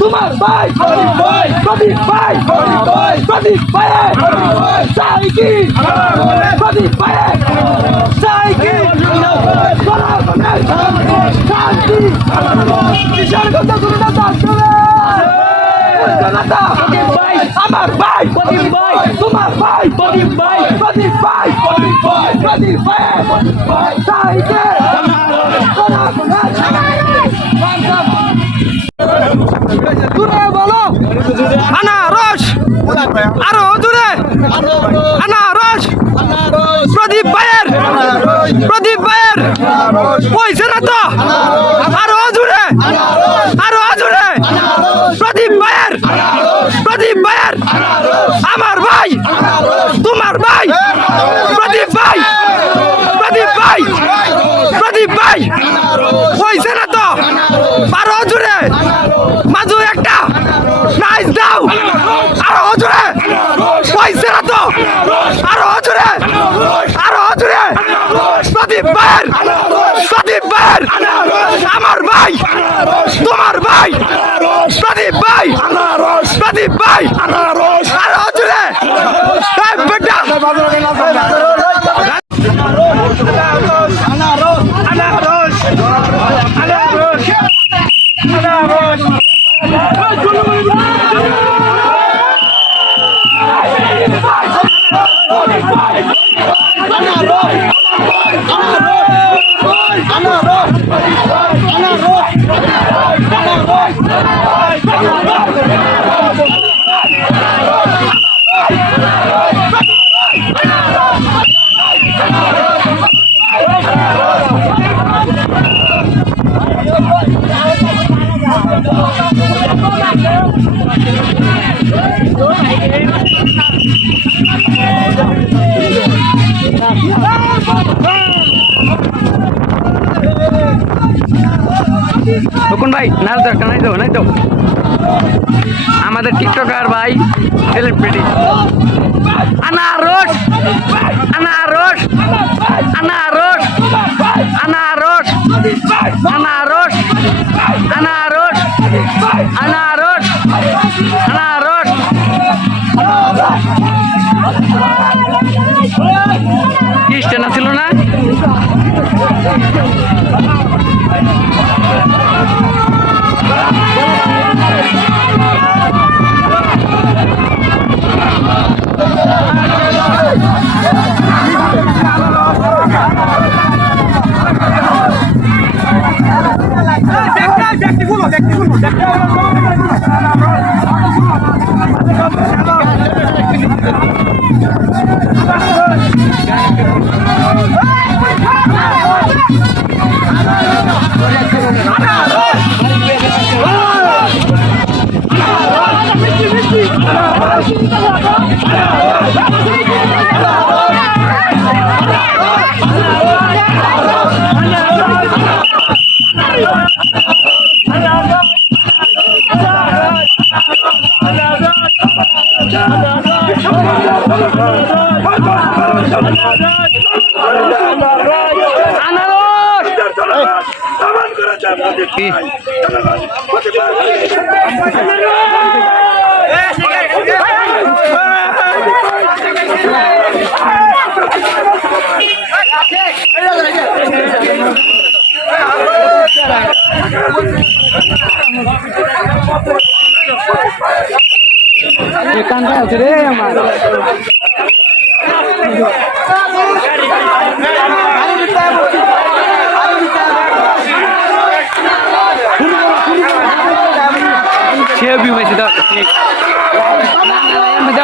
তোমার ভাই প্রদীপ ভাই প্রদীপ ভাই চাই কি প্রদীপ ভাই চাই কি শান্তি কিসের কথা তুমি না আমার ভাই প্রদীপ ভাই তোমার ভাই প্রদীপ ভাই প্রদীপ ভাই প্রদীপ ভাই চাই কি জুড়ে বলো আনারস আরো জুড়ে আনারস প্রদীপ ভাইয়ের পয়সা না তো আরো জুড়ে প্রদীপ ভাইয়ের আমার ভাই তোমার ভাই প্রদীপ ভাই পয়সা না তো আরো জুড়ে মাজু একটা নাইস দাও আরো জুড়ে পয়সা না তো আরো জুড়ে প্রদীপ ভাইয়ের আমার ভাই তোমার ভাই প্রদীপ ভাই আরো জুড়ে বেটা তখন ভাই নাচ দরকার নাই তো আমাদের টিকটকার ভাই সেলিব্রিটি আনারস আনারস আনারস আনারস আনারস আনারস আনারস আনারস কি স্টেনা ছিল না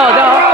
দাও